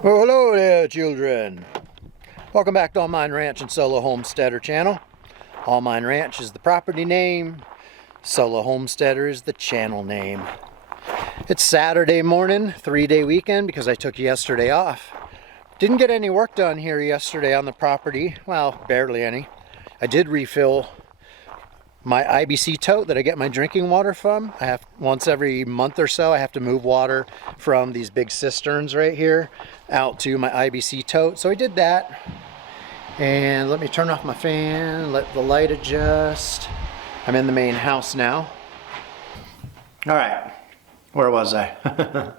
Well, hello there, children. Welcome back to All Mine Ranch and Solo Homesteader channel. All Mine Ranch is the property name. Solo Homesteader is the channel name. It's Saturday morning, 3-day weekend because I took yesterday off. Didn't get any work done here yesterday on the property. Well, barely any. I did refill my IBC tote that I get my drinking water from. I have once every month or so I have to move water from these big cisterns right here out to my IBC tote. So I did that. And let me turn off my fan, let the light adjust. I'm in the main house now. All right, where was I?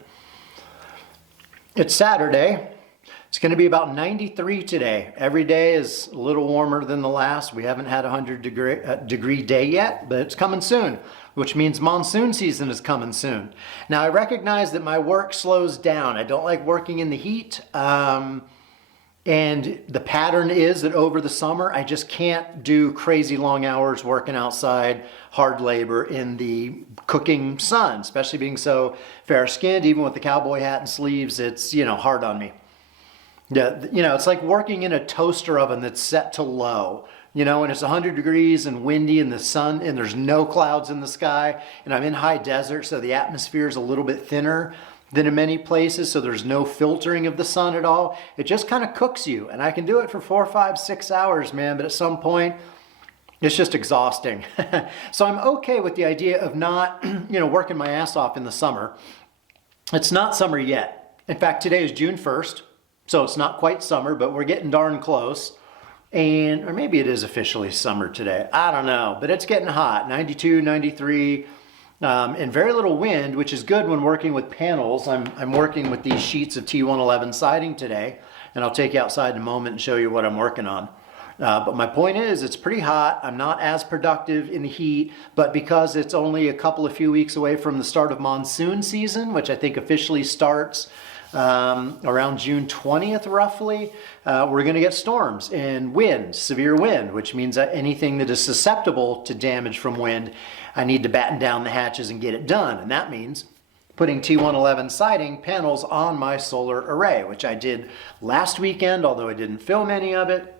It's Saturday. It's going to be about 93 today. Every day is a little warmer than the last. We haven't had a 100-degree day yet, but it's coming soon, which means monsoon season is coming soon. Now, I recognize that my work slows down. I don't like working in the heat. And the pattern is that over the summer, I just can't do crazy long hours working outside, hard labor in the cooking sun, especially being so fair-skinned. Even with the cowboy hat and sleeves, it's, hard on me. Yeah, it's like working in a toaster oven that's set to low, and it's 100 degrees and windy and the sun, and there's no clouds in the sky, and I'm in high desert, so the atmosphere is a little bit thinner than in many places, so there's no filtering of the sun at all. It just kind of cooks you, and I can do it for 4, 5, 6 hours, man, but at some point, it's just exhausting. So I'm okay with the idea of not, working my ass off in the summer. It's not summer yet. In fact, today is June 1st. So it's not quite summer, but we're getting darn close. Or maybe it is officially summer today. I don't know, but it's getting hot, 92, 93, and very little wind, which is good when working with panels. I'm working with these sheets of T111 siding today, and I'll take you outside in a moment and show you what I'm working on. But my point is, it's pretty hot. I'm not as productive in the heat, but because it's only a few weeks away from the start of monsoon season, which I think officially starts around June 20th roughly, we're going to get storms and wind, severe wind, which means that anything that is susceptible to damage from wind, I need to batten down the hatches and get it done. And that means putting T111 siding panels on my solar array, which I did last weekend, although I didn't film any of it.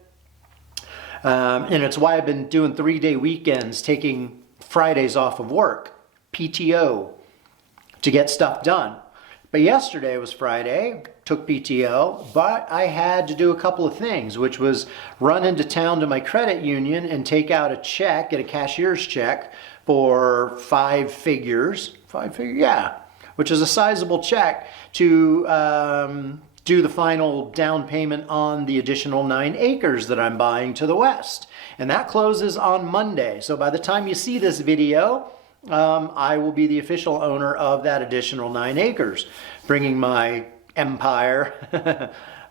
And it's why I've been doing 3-day weekends, taking Fridays off of work, PTO, to get stuff done. But yesterday was Friday, took PTO, but I had to do a couple of things, which was run into town to my credit union and take out a check, get a cashier's check for 5 figures, which is a sizable check to do the final down payment on the additional 9 acres that I'm buying to the west. And that closes on Monday. So by the time you see this video, I will be the official owner of that additional 9 acres, bringing my empire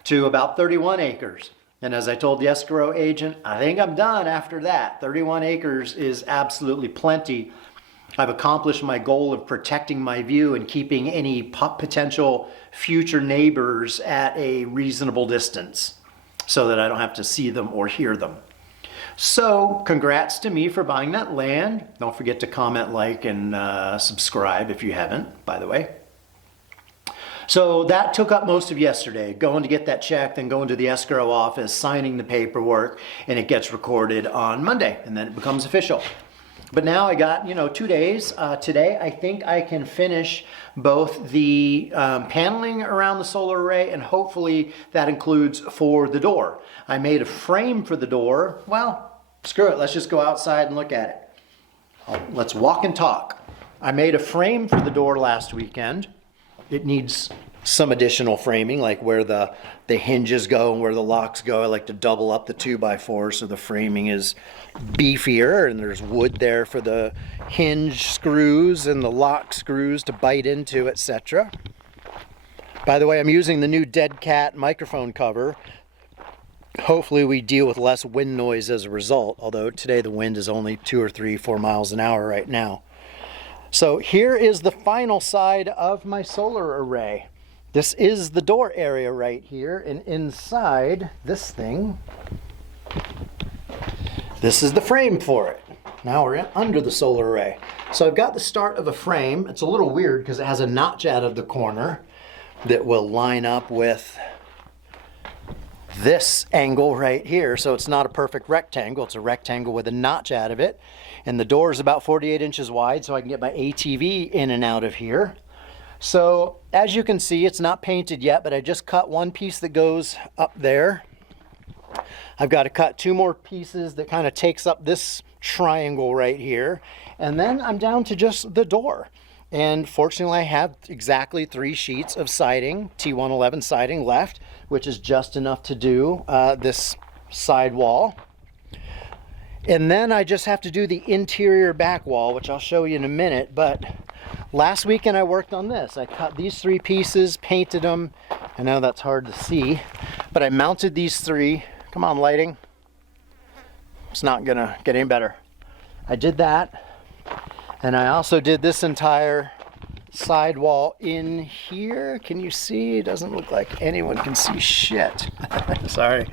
to about 31 acres. And as I told the escrow agent, I think I'm done after that. 31 acres is absolutely plenty. I've accomplished my goal of protecting my view and keeping any potential future neighbors at a reasonable distance so that I don't have to see them or hear them. So congrats to me for buying that land. Don't forget to comment, like, and subscribe if you haven't, by the way. So that took up most of yesterday, going to get that check, then going to the escrow office, signing the paperwork, and it gets recorded on Monday, and then it becomes official. But now I got, 2 days. Today, I think I can finish both the paneling around the solar array, and hopefully that includes for the door. I made a frame for the door. Well, screw it. Let's just go outside and look at it. Let's walk and talk. I made a frame for the door last weekend. It needs some additional framing, like where the hinges go and where the locks go. I like to double up the 2x4 so the framing is beefier, and there's wood there for the hinge screws and the lock screws to bite into, etc. By the way, I'm using the new Dead Cat microphone cover. Hopefully we deal with less wind noise as a result, although today the wind is only 2 or 3, 4 miles an hour right now. So here is the final side of my solar array. This is the door area right here, and inside this thing, this is the frame for it. Now we're under the solar array. So I've got the start of a frame. It's a little weird because it has a notch out of the corner that will line up with this angle right here. So it's not a perfect rectangle. It's a rectangle with a notch out of it. And the door is about 48 inches wide, so I can get my ATV in and out of here. So as you can see, it's not painted yet, but I just cut one piece that goes up there. I've got to cut 2 more pieces that kind of takes up this triangle right here. And then I'm down to just the door. And fortunately, I have exactly 3 sheets of siding, T111 siding left, which is just enough to do this side wall. And then I just have to do the interior back wall, which I'll show you in a minute. But last weekend I worked on this. I cut these 3 pieces, painted them. I know that's hard to see, but I mounted these 3. Come on, lighting. It's not gonna get any better. I did that. And I also did this entire side wall in here. Can you see? It doesn't look like anyone can see shit. Sorry.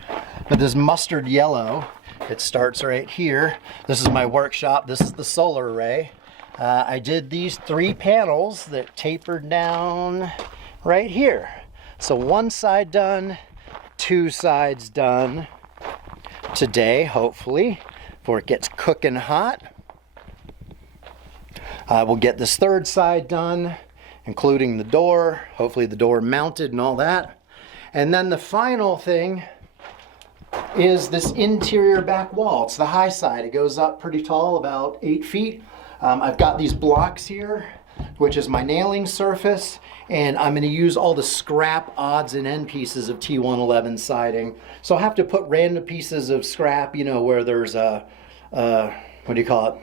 But this mustard yellow, it starts right here. This is my workshop. This is the solar array. I did these 3 panels that tapered down right here. So 1 side done, 2 sides done today, hopefully, before it gets cooking hot. We'll get this 3rd side done, including the door, hopefully the door mounted and all that. And then the final thing is this interior back wall. It's the high side. It goes up pretty tall, about 8 feet. I've got these blocks here, which is my nailing surface, and I'm going to use all the scrap odds and end pieces of T111 siding. So I'll have to put random pieces of scrap, you know, where there's a, what do you call it?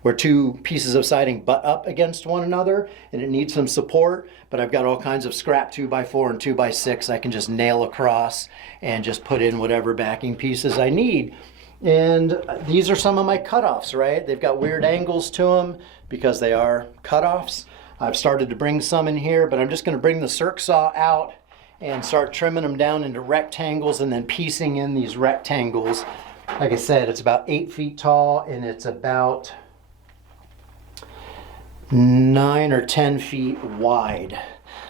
Where 2 pieces of siding butt up against one another and it needs some support, but I've got all kinds of scrap 2x4 and 2x6 I can just nail across and just put in whatever backing pieces I need. And these are some of my cutoffs, right? They've got weird angles to them because they are cutoffs. I've started to bring some in here, but I'm just going to bring the circ saw out and start trimming them down into rectangles and then piecing in these rectangles. Like I said, it's about 8 feet tall and it's about 9 or 10 feet wide.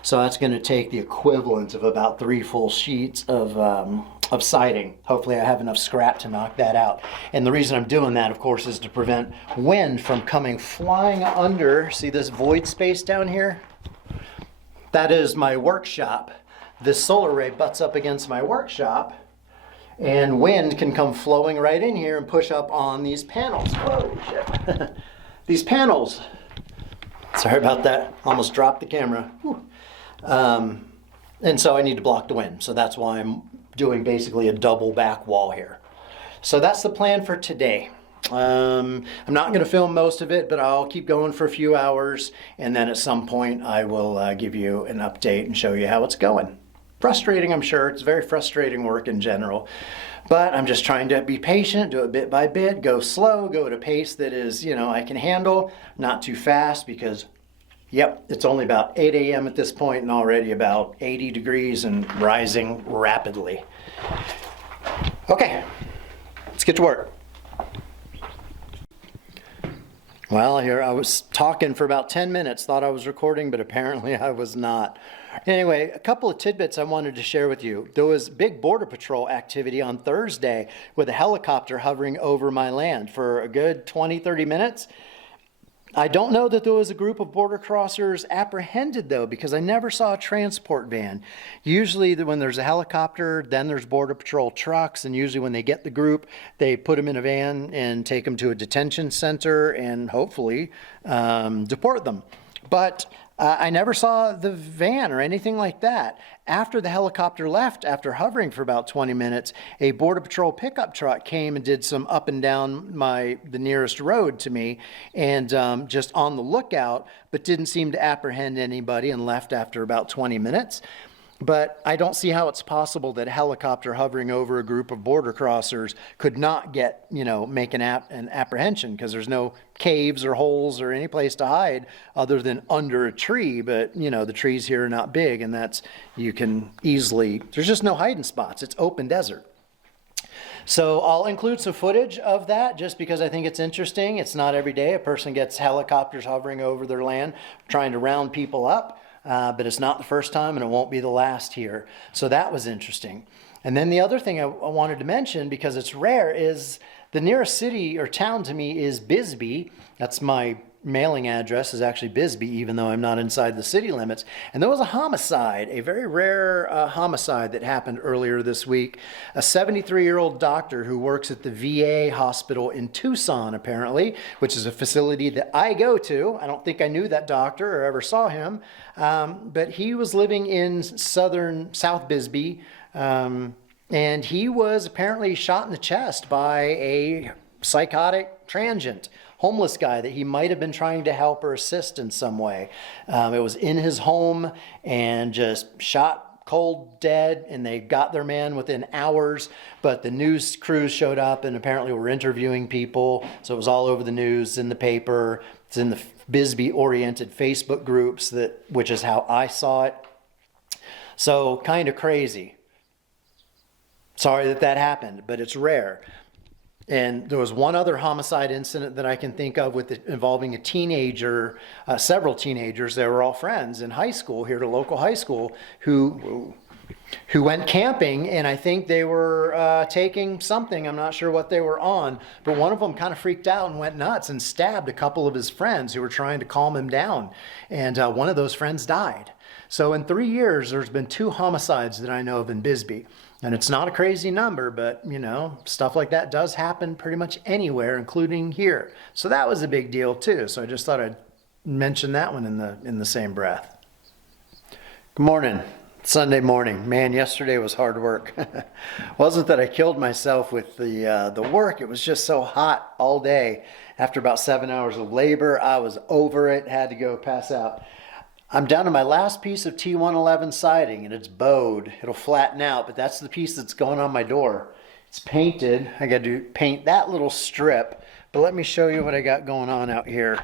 So that's going to take the equivalent of about 3 full sheets of siding. Hopefully I have enough scrap to knock that out. And the reason I'm doing that, of course, is to prevent wind from coming flying under. See this void space down here? That is my workshop. This solar array butts up against my workshop, and wind can come flowing right in here and push up on these panels. Whoa, shit. These panels. Sorry about that. Almost dropped the camera. And so I need to block the wind. So that's why I'm doing basically a double back wall here. So that's the plan for today. I'm not going to film most of it, but I'll keep going for a few hours. And then at some point I will give you an update and show you how it's going. Frustrating, I'm sure. It's very frustrating work in general. But I'm just trying to be patient, do it bit by bit, go slow, go at a pace that is, you know, I can handle, not too fast because, yep, it's only about 8 a.m. at this point and already about 80 degrees and rising rapidly. Okay, let's get to work. Well, here I was talking for about 10 minutes, thought I was recording, but apparently I was not. Anyway, a couple of tidbits I wanted to share with you. There was big Border Patrol activity on Thursday with a helicopter hovering over my land for a good 20, 30 minutes. I don't know that there was a group of border crossers apprehended, though, because I never saw a transport van. Usually when there's a helicopter, then there's Border Patrol trucks, and usually when they get the group, they put them in a van and take them to a detention center and hopefully deport them. But I never saw the van or anything like that. After the helicopter left, after hovering for about 20 minutes, a Border Patrol pickup truck came and did some up and down the nearest road to me, and just on the lookout, but didn't seem to apprehend anybody and left after about 20 minutes. But I don't see how it's possible that a helicopter hovering over a group of border crossers could not get, make an apprehension, because there's no caves or holes or any place to hide other than under a tree. But, the trees here are not big, and there's just no hiding spots. It's open desert. So I'll include some footage of that just because I think it's interesting. It's not every day a person gets helicopters hovering over their land trying to round people up. But it's not the first time and it won't be the last here. So that was interesting. And then the other thing I wanted to mention, because it's rare, is the nearest city or town to me is Bisbee. That's my mailing address, is actually Bisbee, even though I'm not inside the city limits. And there was a homicide, a very rare homicide that happened earlier this week. A 73-year-old doctor who works at the VA hospital in Tucson, apparently, which is a facility that I go to. I don't think I knew that doctor or ever saw him, but he was living in South Bisbee, and he was apparently shot in the chest by a psychotic transient, homeless guy that he might have been trying to help or assist in some way. It was in his home and just shot cold dead, and they got their man within hours, but the news crews showed up and apparently were interviewing people, so it was all over the news, in the paper. It's in the Bisbee-oriented Facebook groups, which is how I saw it. So kind of crazy. Sorry that happened, but it's rare. And there was one other homicide incident that I can think of involving a teenager, several teenagers. They were all friends in high school, here at a local high school, who went camping, and I think they were taking something. I'm not sure what they were on, but one of them kind of freaked out and went nuts and stabbed a couple of his friends who were trying to calm him down. And one of those friends died. So in 3 years, there's been 2 homicides that I know of in Bisbee. And it's not a crazy number, but, you know, stuff like that does happen pretty much anywhere, including here. So that was a big deal, too. So I just thought I'd mention that one in the same breath. Good morning. Sunday morning. Man, yesterday was hard work. Wasn't that I killed myself with the work. It was just so hot all day. After about 7 hours of labor, I was over it, had to go pass out. I'm down to my last piece of T111 siding, and it's bowed. It'll flatten out, but that's the piece that's going on my door. It's painted. I got to paint that little strip, but let me show you what I got going on out here.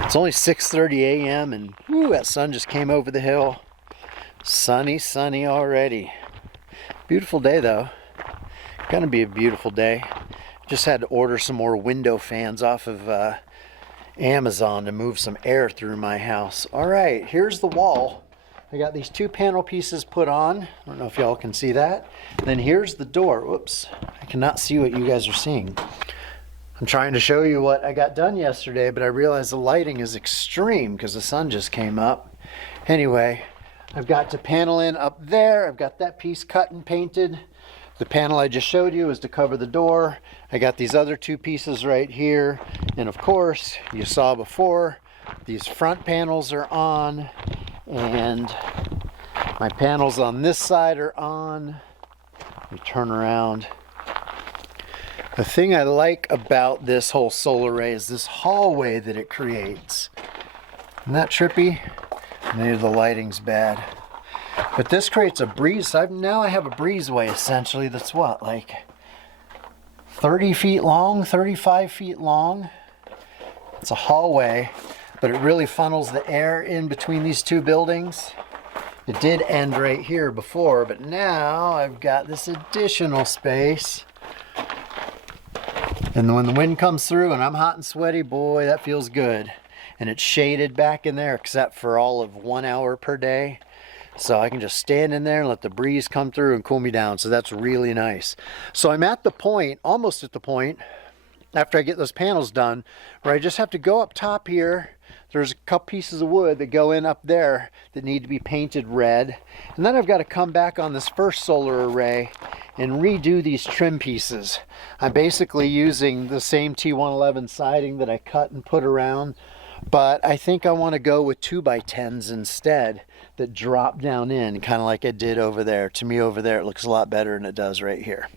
It's only 6:30 a.m. and whoo, that sun just came over the hill. Sunny, sunny already. Beautiful day though. Gonna be a beautiful day. Just had to order some more window fans off of Amazon to move some air through my house. All right, here's the wall. I got these 2 panel pieces put on. I don't know if y'all can see that. And then here's the door. Whoops, I cannot see what you guys are seeing. I'm trying to show you what I got done yesterday, but I realize the lighting is extreme because the sun just came up. Anyway, I've got to panel in up there. I've got that piece cut and painted. The panel I just showed you is to cover the door. I got these other 2 pieces right here. And of course, you saw before, these front panels are on. And my panels on this side are on. Let me turn around. The thing I like about this whole solar array is this hallway that it creates. Isn't that trippy? Maybe the lighting's bad. But this creates a breeze. Now I have a breezeway essentially that's what, like 30 feet long, 35 feet long. It's a hallway, but it really funnels the air in between these 2 buildings. It did end right here before, but now I've got this additional space. And when the wind comes through and I'm hot and sweaty, boy, that feels good. And it's shaded back in there except for all of 1 hour per day. So I can just stand in there and let the breeze come through and cool me down. So that's really nice. So I'm at the point, almost at the point, after I get those panels done, where I just have to go up top here. There's a couple pieces of wood that go in up there that need to be painted red. And then I've got to come back on this first solar array and redo these trim pieces. I'm basically using the same T111 siding that I cut and put around, but I think I want to go with 2x10s instead that drop down in, kind of like I did over there. To me over there, it looks a lot better than it does right here.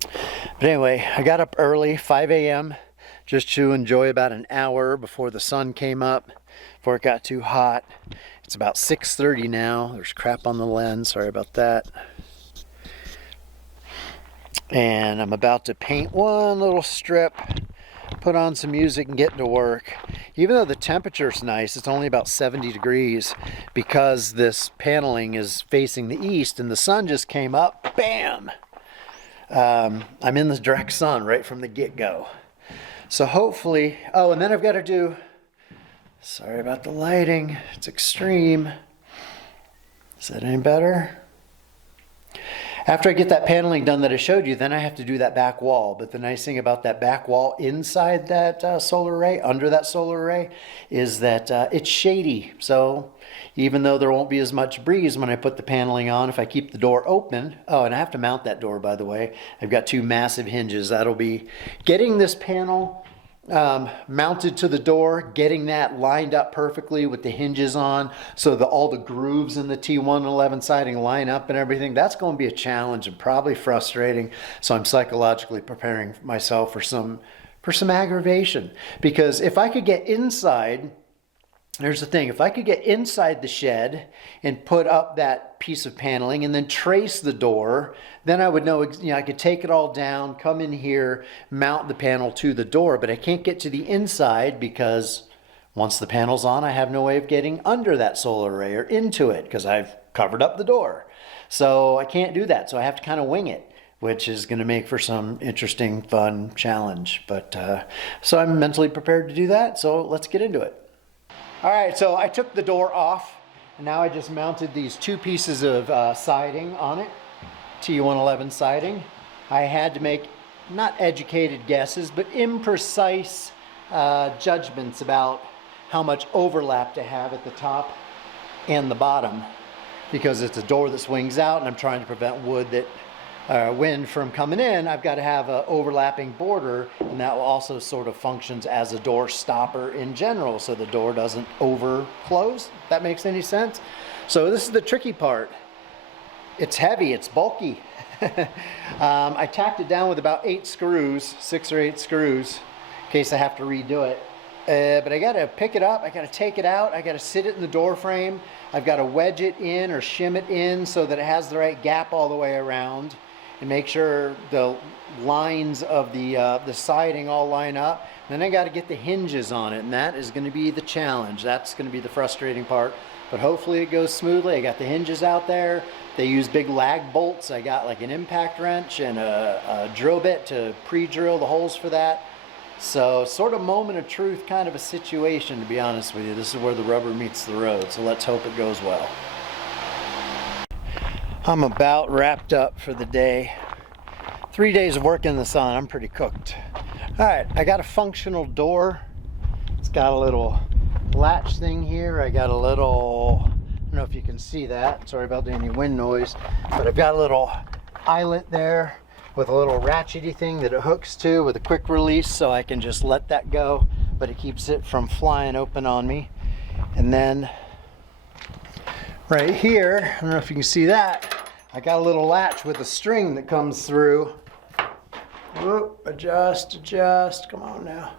But anyway, I got up early, 5 a.m., just to enjoy about an hour before the sun came up, before it got too hot. It's about 6:30 now. There's crap on the lens, sorry about that. And I'm about to paint one little strip, put on some music and get to work. Even though the temperature's nice, it's only about 70 degrees because this paneling is facing the east and the sun just came up, bam! I'm in the direct sun right from the get-go. So hopefully, oh, and then I've got to do, sorry about the lighting, it's extreme. Is that any better? After I get that paneling done that I showed you, then I have to do that back wall. But the nice thing about that back wall inside that solar array, under that solar array, is that it's shady. So even though there won't be as much breeze when I put the paneling on, if I keep the door open, oh, and I have to mount that door, by the way. I've got 2 massive hinges. That'll be getting this panel mounted to the door, getting that lined up perfectly with the hinges on so that all the grooves in the T111 siding line up and everything. That's going to be a challenge and probably frustrating. So I'm psychologically preparing myself for some aggravation, because if I could get inside, here's the thing, if I could get inside the shed and put up that piece of paneling and then trace the door, then I would know, I could take it all down, come in here, mount the panel to the door, but I can't get to the inside because once the panel's on, I have no way of getting under that solar array or into it because I've covered up the door. So I can't do that. So I have to kind of wing it, which is going to make for some interesting, fun challenge. But so I'm mentally prepared to do that. So let's get into it. All right, so I took the door off, and now I just mounted these 2 pieces of siding on it, T111 siding. I had to make not educated guesses, but imprecise judgments about how much overlap to have at the top and the bottom, because it's a door that swings out, and I'm trying to prevent wind from coming in. I've got to have an overlapping border, and that also sort of functions as a door stopper in general, so the door doesn't over close, if that makes any sense. So this is the tricky part. It's heavy, it's bulky. I tacked it down with about 8 screws, 6 or 8 screws, in case I have to redo it. But I got to pick it up, I got to take it out, I got to sit it in the door frame, I've got to wedge it in or shim it in so that it has the right gap all the way around, and make sure the lines of the siding all line up. Then I got to get the hinges on it, and that is going to be the challenge. That's going to be the frustrating part, but hopefully it goes smoothly. I got the hinges out there. They use big lag bolts. I got like an impact wrench and a drill bit to pre-drill the holes for that. So sort of moment of truth kind of a situation, to be honest with you. This is where the rubber meets the road, so let's hope it goes well. I'm about wrapped up for the day. 3 days of work in the sun, I'm pretty cooked. All right, I got a functional door. It's got a little latch thing here. I got a little, I don't know if you can see that. Sorry about any wind noise, but I've got a little eyelet there with a little ratchety thing that it hooks to with a quick release, so I can just let that go, but it keeps it from flying open on me. And then right here, I don't know if you can see that, I got a little latch with a string that comes through. Whoop, adjust, come on now.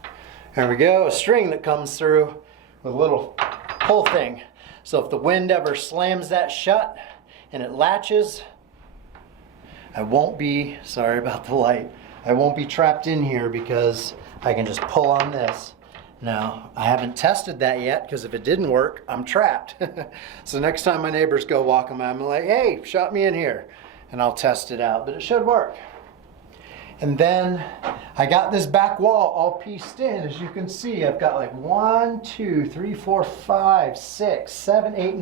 There we go, a string that comes through with a little pull thing. So if the wind ever slams that shut and it latches, I won't be, sorry about the light, I won't be trapped in here because I can just pull on this. Now, I haven't tested that yet because if it didn't work, I'm trapped. So next time my neighbors go walking by, I'm like, hey, shut me in here, and I'll test it out, but it should work. And then I got this back wall all pieced in. As you can see, I've got like 1, 2, 3, 4, 5, 6, 7, 8,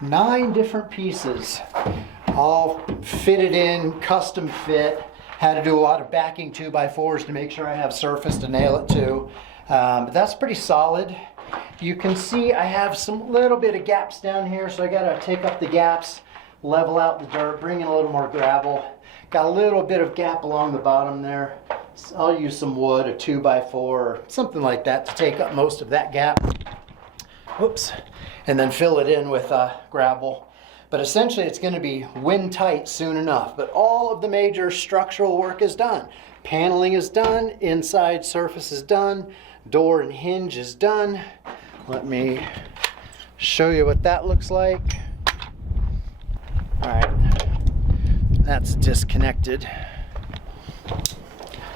9 different pieces, all fitted in, custom fit. Had to do a lot of backing 2x4s to make sure I have surface to nail it to. But that's pretty solid. You can see I have some little bit of gaps down here, so I got to take up the gaps, level out the dirt, bring in a little more gravel. Got a little bit of gap along the bottom there. So I'll use some wood, a 2x4 or something like that to take up most of that gap. Whoops. And then fill it in with gravel. But essentially it's going to be wind tight soon enough. But all of the major structural work is done. Paneling is done, inside surface is done, door and hinge is done. Let me show you what that looks like. All right, that's disconnected.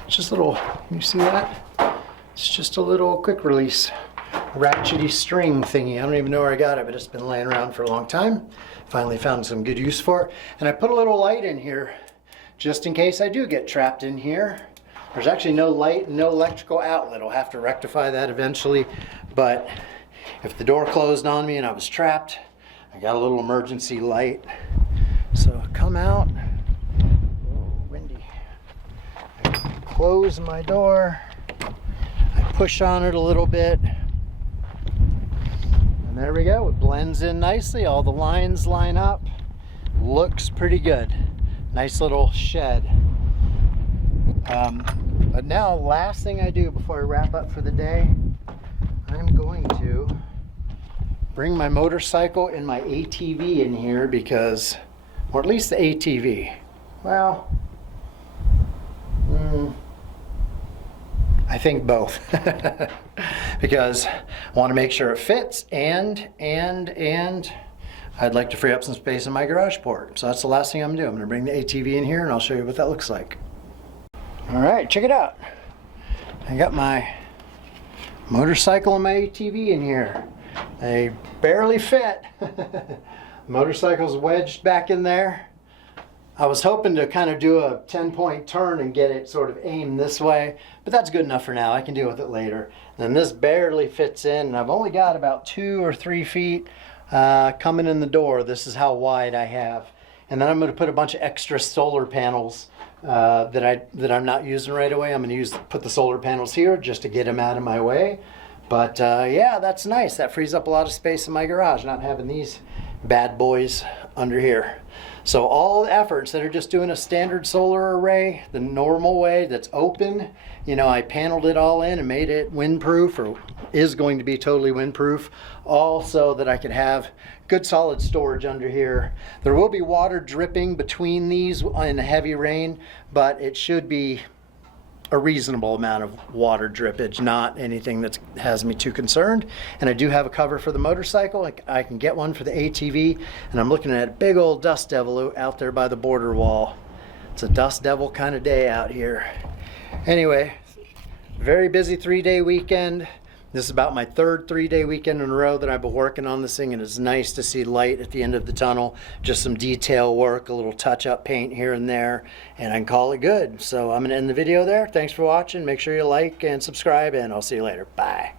Just a little, can you see that? It's just a little quick release ratchety string thingy. I don't even know where I got it, but it's been laying around for a long time. Finally found some good use for it. And I put a little light in here just in case I do get trapped in here. There's actually no light and no electrical outlet. I'll have to rectify that eventually. But if the door closed on me and I was trapped, I got a little emergency light. So come come out. Oh, windy. I close my door. I push on it a little bit. And there we go. It blends in nicely. All the lines line up. Looks pretty good. Nice little shed. But now, last thing I do before I wrap up for the day, I'm going to bring my motorcycle and my ATV in here because, or at least the ATV. Well, I think both. Because I want to make sure it fits and I'd like to free up some space in my garage port. So that's the last thing I'm gonna do. I'm gonna bring the ATV in here and I'll show you what that looks like. All right, check it out. I got my motorcycle and my ATV in here. They barely fit. Motorcycle's wedged back in there. I was hoping to kind of do a 10-point turn and get it sort of aimed this way, but that's good enough for now. I can deal with it later. And then this barely fits in, and I've only got about 2 or 3 feet coming in the door. This is how wide I have. And then I'm going to put a bunch of extra solar panels that I'm not using right away. I'm going to put the solar panels here just to get them out of my way. But yeah, that's nice. That frees up a lot of space in my garage, not having these bad boys under here. So all the efforts that are just doing a standard solar array, the normal way that's open, you know, I paneled it all in and made it windproof, or is going to be totally windproof, all so that I could have good solid storage under here. There will be water dripping between these in heavy rain, but it should be a reasonable amount of water drippage, not anything that has me too concerned. And I do have a cover for the motorcycle. I can get one for the ATV, and I'm looking at a big old dust devil out there by the border wall. It's a dust devil kind of day out here. Anyway, very busy 3-day weekend. This is about my third 3-day weekend in a row that I've been working on this thing, and it's nice to see light at the end of the tunnel. Just some detail work, a little touch-up paint here and there, and I can call it good. So I'm going to end the video there. Thanks for watching. Make sure you like and subscribe, and I'll see you later. Bye.